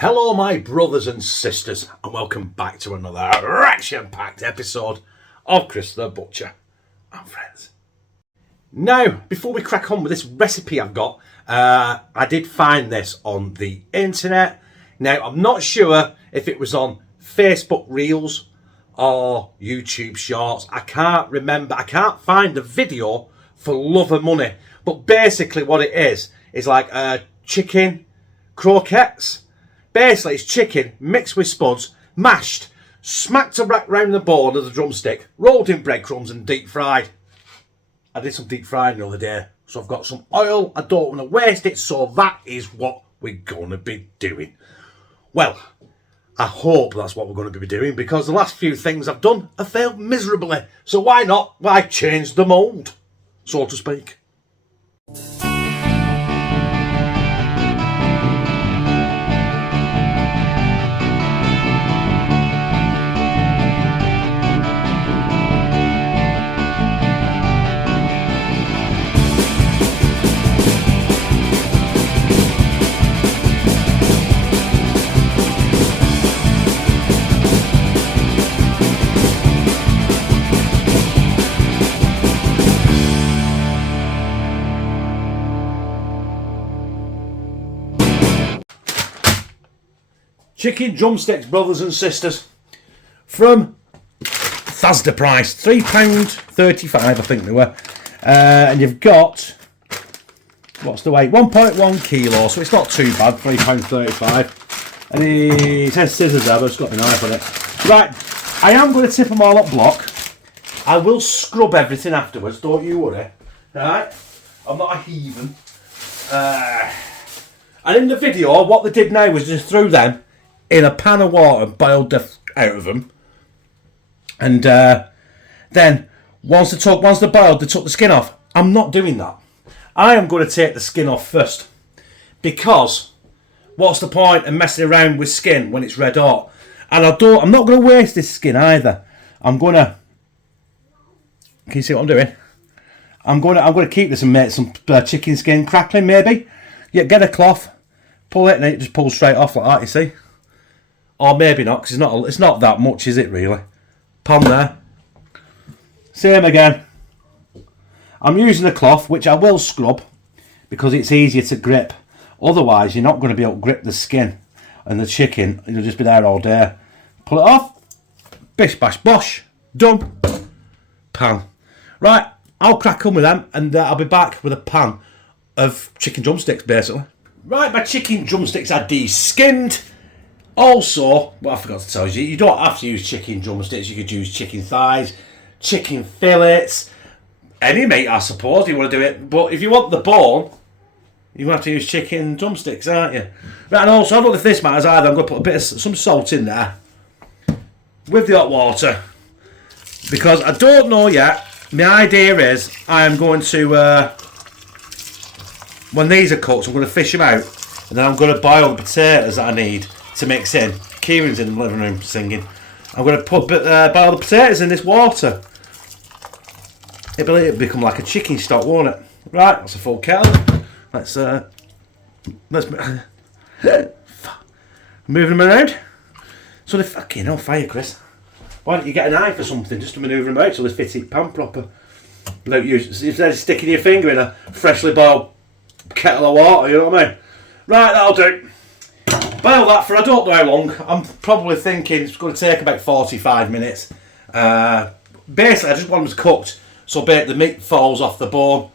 Hello my brothers and sisters, and welcome back to another action-packed episode of Chris the Butcher and Friends. Now, before we crack on with this recipe I've got, I did find this on the internet. Now, I'm not sure if it was on Facebook Reels or YouTube Shorts. I can't remember. I can't find the video for love of money. But basically what it is like chicken croquettes. Basically, it's chicken mixed with spuds, mashed, smacked around the board of the drumstick, rolled in breadcrumbs and deep fried. I did some deep frying the other day, so I've got some oil. I don't want to waste it, so that is what we're going to be doing. Well, I hope that's what we're going to be doing, because the last few things I've done have failed miserably. So why not? Why change the mould, so to speak? Chicken drumsticks, brothers and sisters, from Thasda price, £3.35 I think they were, and you've got, what's the weight, 1.1 kilo, so it's not too bad, £3.35, and it says scissors there, but it's got a knife on it. Right, I am going to tip them all up block. I will scrub everything afterwards, don't you worry, right, I'm not a heathen, and in the video, what they did now was just threw them in a pan of water, boiled the out of them, and then once they're boiled, they took the skin off. I'm not doing that. I am going to take the skin off first, because what's the point of messing around with skin when it's red hot? And I'm not going to waste this skin either. I'm going to. Can you see what I'm doing? I'm going to keep this and make some chicken skin crackling. Maybe. Yeah, get a cloth, pull it, and it just pulls straight off like that. You see. Or maybe not, because it's not that much, is it really? Pan there. Same again. I'm using a cloth, which I will scrub, because it's easier to grip. Otherwise, you're not going to be able to grip the skin and the chicken. It'll just be there all day. Pull it off. Bish, bash, bosh. Done. Pan. Right, I'll crack on with them, and I'll be back with a pan of chicken drumsticks, basically. Right, my chicken drumsticks are de-skinned. Also, what I forgot to tell you, you don't have to use chicken drumsticks. You could use chicken thighs, chicken fillets, any meat, I suppose, you want to do it. But if you want the bone, you have to use chicken drumsticks, aren't you? Right, and also, I don't know if this matters either. I'm going to put a bit of some salt in there with the hot water, because I don't know yet. My idea is I am going to, when these are cooked, I'm going to fish them out, and then I'm going to boil the potatoes that I need to mix in. Kieran's in the living room singing. I'm going to put boil the potatoes in this water. It'll become like a chicken stock, won't it? Right, that's a full kettle. Let's moving them around. So they fucking fire, Chris. Why don't you get a knife or something just to manoeuvre them out so they fit in pan proper? Without instead of sticking your finger in a freshly boiled kettle of water, you know what I mean? Right, that'll do. Boil that for I don't know how long. I'm probably thinking it's going to take about 45 minutes. Basically, I just want them cooked so the meat falls off the bone.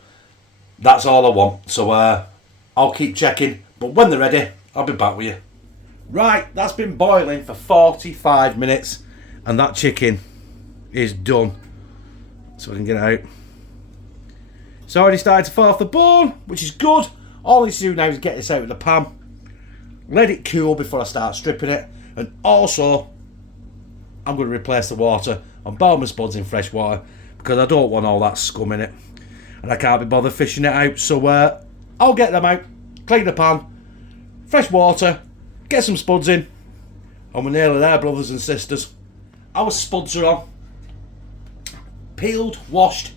That's all I want. So I'll keep checking. But when they're ready, I'll be back with you. Right, that's been boiling for 45 minutes. And that chicken is done. So I can get it out. It's already started to fall off the bone, which is good. All I need to do now is get this out of the pan. Let it cool before I start stripping it. And also, I'm going to replace the water and boil my spuds in fresh water, because I don't want all that scum in it. And I can't be bothered fishing it out. So I'll get them out, clean the pan, fresh water, get some spuds in. And we're nearly there, brothers and sisters. Our spuds are on. Peeled, washed,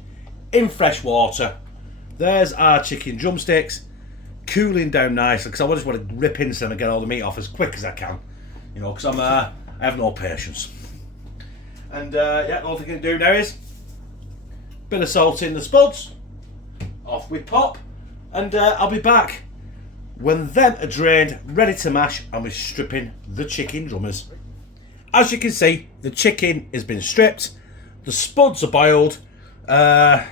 in fresh water. There's our chicken drumsticks. cooling down nicely because I just want to rip into them and get all the meat off as quick as I can. You know, because I have no patience. And yeah, all I'm going to do now is a bit of salt in the spuds. Off we pop. And I'll be back when them are drained, ready to mash, and we're stripping the chicken drummers. As you can see, the chicken has been stripped. The spuds are boiled. I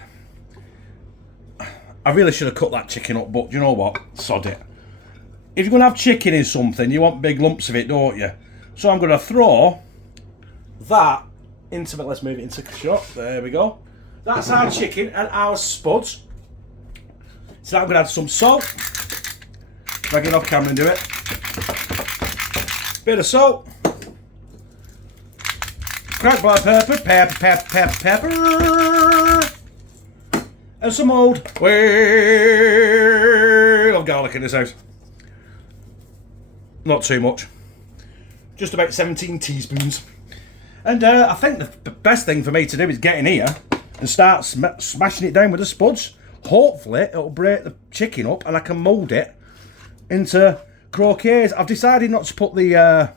really should have cut that chicken up, but you know what? Sod it. If you're going to have chicken in something, you want big lumps of it, don't you? So I'm going to throw that into it. Let's move it into shot. There we go. That's our chicken and our spuds. So now I'm going to add some salt. If I get off camera and do it. Bit of salt. Cracked black pepper, pepper. And some old whale of garlic in this house. Not too much. Just about 17 teaspoons. And I think the best thing for me to do is get in here and start smashing it down with the spuds. Hopefully it'll break the chicken up and I can mould it into croquettes. I've decided not to put the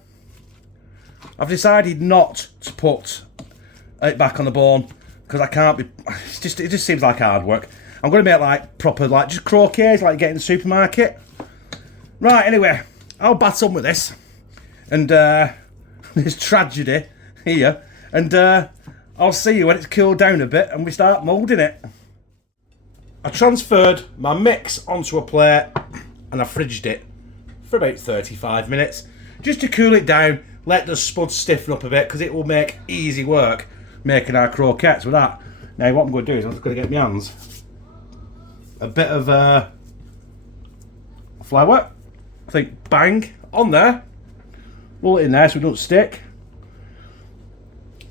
it back on the bone because I can't be. It just seems like hard work. I'm going to make like proper like just croquettes like you get in the supermarket. Right. Anyway, I'll bat on with this and this tragedy here, and I'll see you when it's cooled down a bit and we start moulding it. I transferred my mix onto a plate and I fridged it for about 35 minutes just to cool it down, let the spuds stiffen up a bit because it will make easy work making our croquettes with that. Now what I'm going to do is I'm just going to get my hands a bit of flour, I think, bang, on there, roll it in there so it don't stick,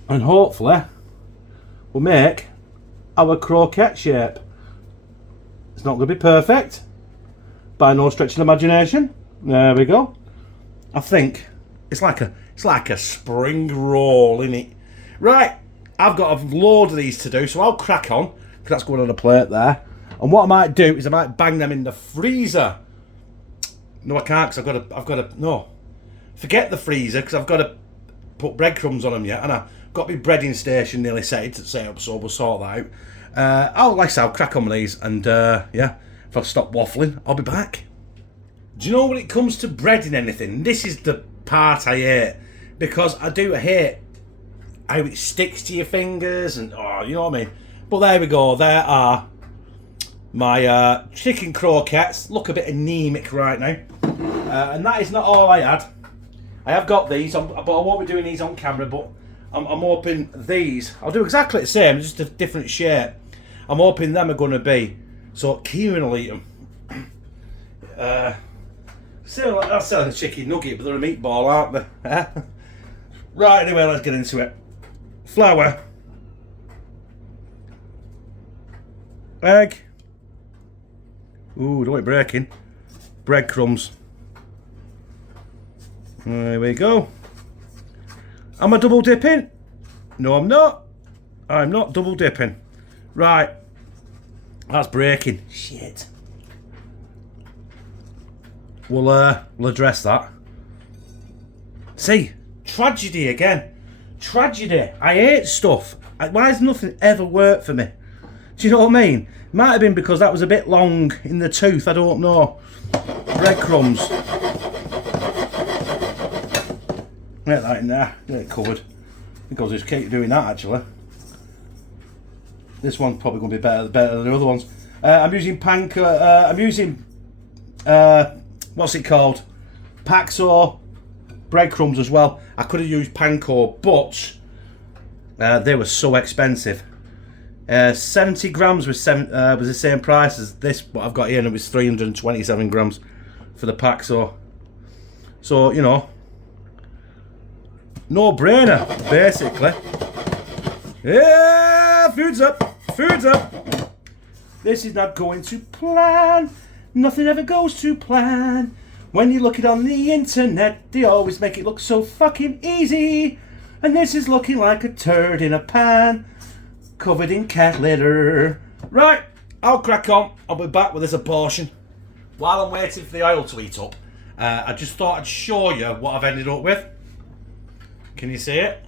and hopefully we'll make our croquette shape. It's not going to be perfect by no stretch of the imagination. There we go. I think it's like a spring roll, innit? Right, I've got a load of these to do, so I'll crack on because that's going on a plate there. And what I might do is I might bang them in the freezer. No, I can't because I've got to. No, forget the freezer because I've got to put breadcrumbs on them yet, and I've got my breading station nearly set up, so we'll sort that out. I'll crack on with these, and yeah, if I stop waffling, I'll be back. Do you know when it comes to breading anything, this is the part I hate, because I do hate how it sticks to your fingers, and oh, you know what I mean. But there we go. There are my chicken croquettes. Look a bit anemic right now, and that is not all I had. I have got these, but I won't be doing these on camera. But I'm hoping these, I'll do exactly the same, just a different shape. I'm hoping them are going to be, so Kieran will eat them. They're selling a chicken nugget, but they're a meatball, aren't they? Right, anyway, let's get into it. Flour. Egg. Ooh, don't want it breaking. Breadcrumbs. There we go. Am I double dipping? No, I'm not. I'm not double dipping. Right. That's breaking. Shit. We'll address that. See, tragedy again. Tragedy. I hate stuff. Why does nothing ever work for me? Do you know what I mean? Might have been because that was a bit long in the tooth. I don't know. Breadcrumbs. Get that in there. Get it covered. Because just keep doing that actually. This one's probably going to be better than the other ones. I'm using I'm using what's it called? Paxo breadcrumbs as well. I could have used panko, but they were so expensive. 70 grams was the same price as this what I've got here, and it was 327 grams for the Paxo. So you know, no brainer basically. Yeah, food's up. Food's up. This is not going to plan. Nothing ever goes to plan. When you look it on the internet, they always make it look so fucking easy. And this is looking like a turd in a pan, covered in cat litter. Right, I'll crack on. I'll be back with this abortion. while I'm waiting for the oil to heat up, I just thought I'd show you what I've ended up with. Can you see it?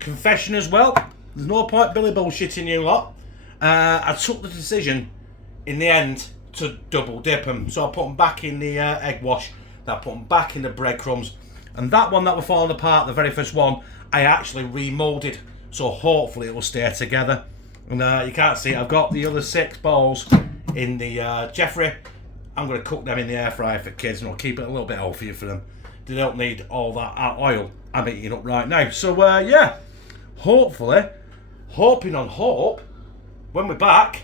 Confession as well. There's no point Billy bullshitting you lot. I took the decision in the end to double dip them. So I put them back in the egg wash. Then I put them back in the breadcrumbs. And that one that were falling apart, the very first one, I actually remoulded. So hopefully it will stay together. And you can't see it. I've got the other 6 balls in the Jeffrey. I'm going to cook them in the air fryer for kids, and I'll keep it a little bit healthier for them. They don't need all that oil I'm eating up right now. So yeah, hopefully, hoping on hope, when we're back,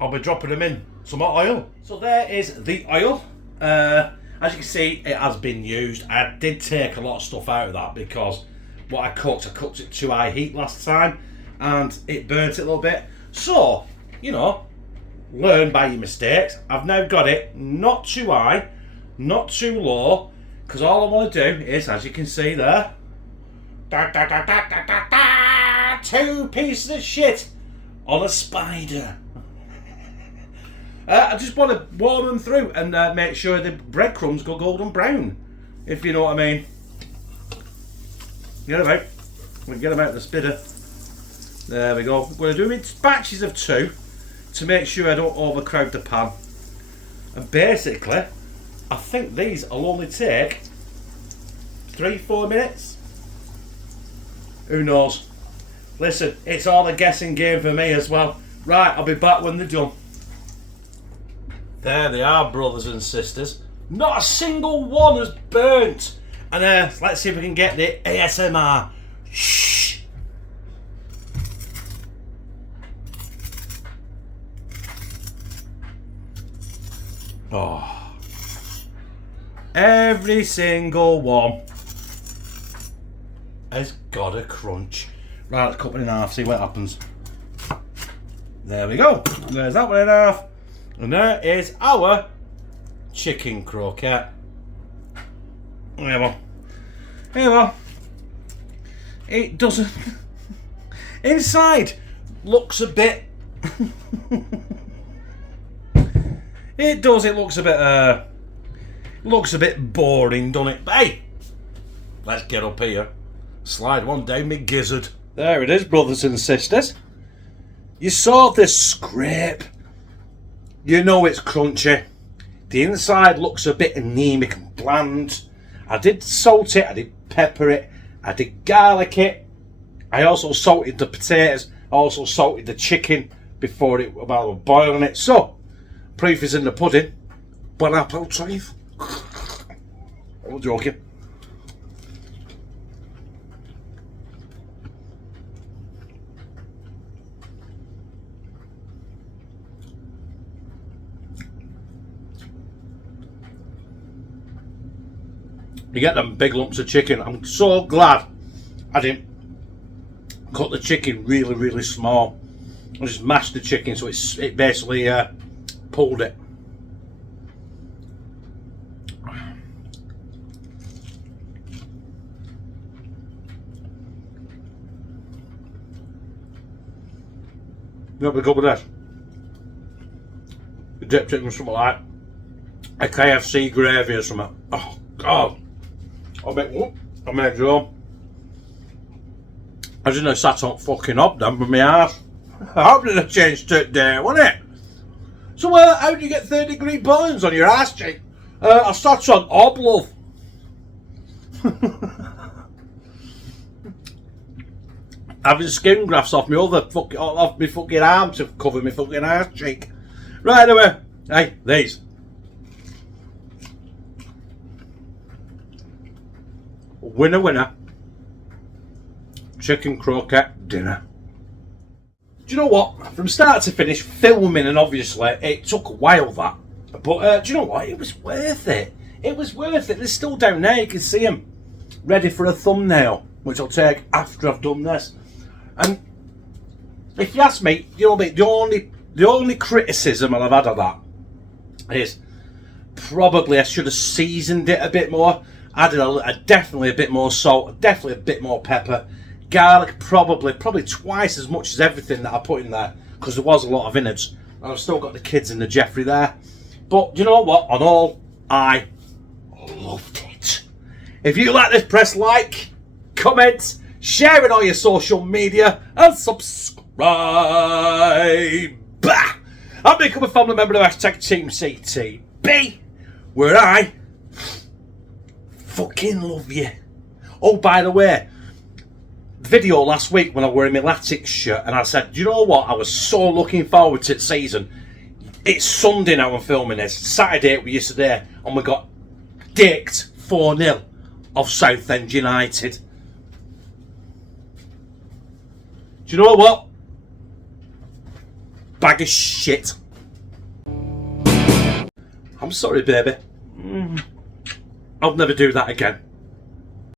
I'll be dropping them in some more oil. So there is the oil. As you can see, it has been used. I did take a lot of stuff out of that because what I cooked it to high heat last time and it burnt it a little bit. So, you know, learn by your mistakes. I've now got it not too high, not too low, because all I want to do is, as you can see there, 2 pieces of shit on a spider. I just want to warm them through and make sure the breadcrumbs go golden brown, if you know what I mean. Get them out. We'll get them out of the spidder. There we go. We're going to do it in batches of 2 to make sure I don't overcrowd the pan. And basically, I think these will only take 3-4 minutes. Who knows? Listen, it's all a guessing game for me as well. Right, I'll be back when they're done. There they are, brothers and sisters. Not a single one has burnt. And let's see if we can get the ASMR. Shh. Oh. Every single one has got a crunch. Right, let's cut it in half, see what happens. There we go. There's that one in half. And there is our chicken croquette. There we go. Here we go. It doesn't. Inside looks a bit. It does. It looks a bit boring, doesn't it? But hey, let's get up here. Slide one down me gizzard. There it is, brothers and sisters. You saw this scrape. You know it's crunchy. The inside looks a bit anemic and bland. I did salt it, I did pepper it, I did garlic it. I also salted the potatoes, I also salted the chicken before I was boiling it. So, proof is in the pudding. Bon appetit. I'm joking. You get them big lumps of chicken. I'm so glad I didn't cut the chicken really, really small. I just mashed the chicken so it basically pulled it. You know what we got with this? You dipped it in something like a KFC gravy or something. Oh God. I made your. I just know sat on fucking up then with my ass. I hope it changed today, wasn't it? So how do you get 30-degree burns on your ass cheek? I sat on up, love. Having skin grafts off my fucking arm to cover my fucking ass cheek. Right anyway, hey, these. Winner, winner. Chicken croquette dinner. Do you know what? From start to finish, filming, and obviously it took a while that. But do you know what? It was worth it. It was worth it. They're still down there. You can see them. Ready for a thumbnail, which I'll take after I've done this. And if you ask me, you know, the only criticism I've had of that is probably I should have seasoned it a bit more. Added definitely a bit more salt, definitely a bit more pepper, garlic probably twice as much as everything that I put in there because there was a lot of innards. And I've still got the kids in the Jeffrey there. But do you know what? On all, I loved it. If you like this, press like, comment, share it on your social media, and subscribe. And become a family member of hashtag Team CTB, where I fucking love you. Oh, by the way, video last week when I wore my Latix shirt, and I said, do you know what? I was so looking forward to the season. It's Sunday now I'm filming this. Saturday it was yesterday, and we got dicked 4-0 of Southend United. Do you know what? Bag of shit. I'm sorry, baby. I'll never do that again.